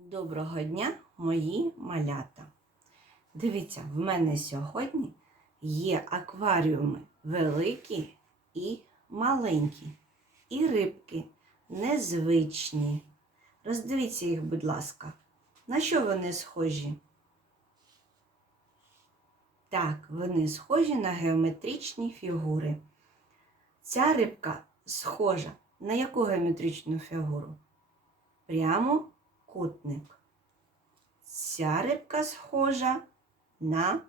Доброго дня, мої малята. Дивіться, в мене сьогодні є акваріуми великі і маленькі, і рибки незвичні. Роздивіться їх, будь ласка. На що вони схожі? Так, вони схожі на геометричні фігури. Ця рибка схожа на яку геометричну фігуру? Прямокутник. Ця рибка схожа на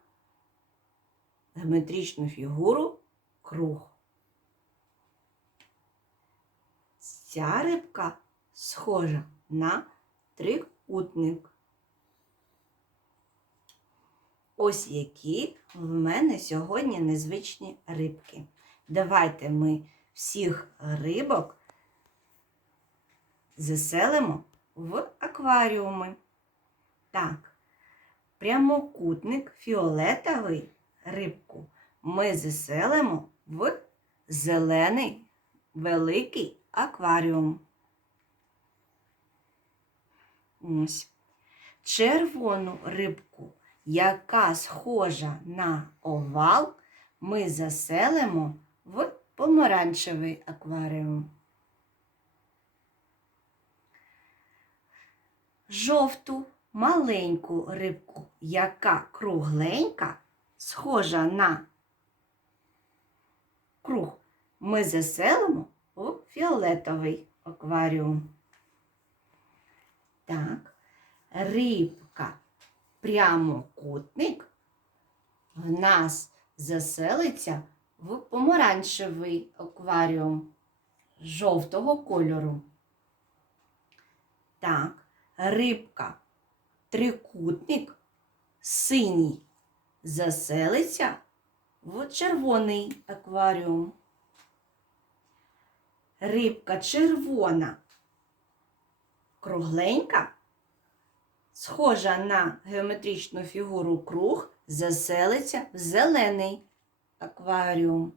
геометричну фігуру круг. Ця рибка схожа на трикутник. Ось які в мене сьогодні незвичні рибки. Давайте ми всіх рибок заселимо в акваріуми. Так, прямокутник фіолетовий рибку ми заселимо в зелений великий акваріум. Ось. Червону рибку, яка схожа на овал, ми заселимо в помаранчевий акваріум. Жовту маленьку рибку, яка кругленька, схожа на круг, ми заселимо у фіолетовий акваріум. Так, рибка прямокутник в нас заселиться в помаранчевий акваріум жовтого кольору. Так, рибка. Трикутник. Синій. Заселиться в червоний акваріум. Рибка червона, кругленька, схожа на геометричну фігуру круг, заселиться в зелений акваріум.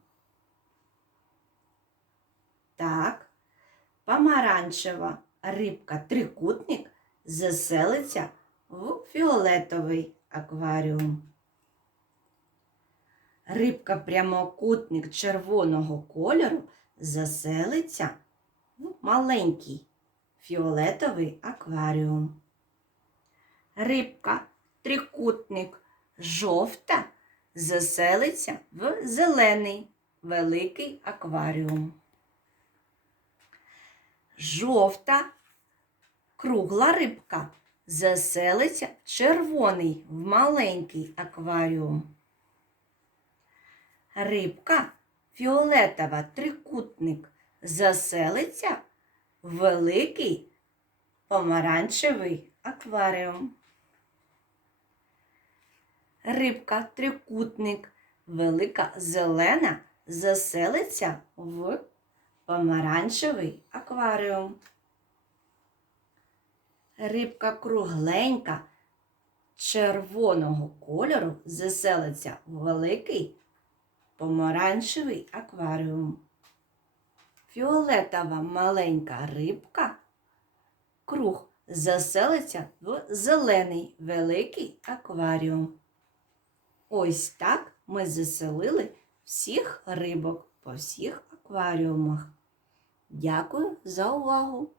Так, помаранчева рибка трикутник заселиться в фіолетовий акваріум. Рибка прямокутник червоного кольору заселиться в маленький фіолетовий акваріум. Рибка трикутник жовта заселиться в зелений великий акваріум. Жовта кругла рибка заселиться в червоний в маленький акваріум. Рибка фіолетова трикутник заселиться в великий помаранчевий акваріум. Рибка трикутник велика зелена заселиться в помаранчевий акваріум. Рибка кругленька червоного кольору заселиться в великий помаранчевий акваріум. Фіолетова маленька рибка круг заселиться в зелений великий акваріум. Ось так ми заселили всіх рибок по всіх акваріумах. Дякую за увагу!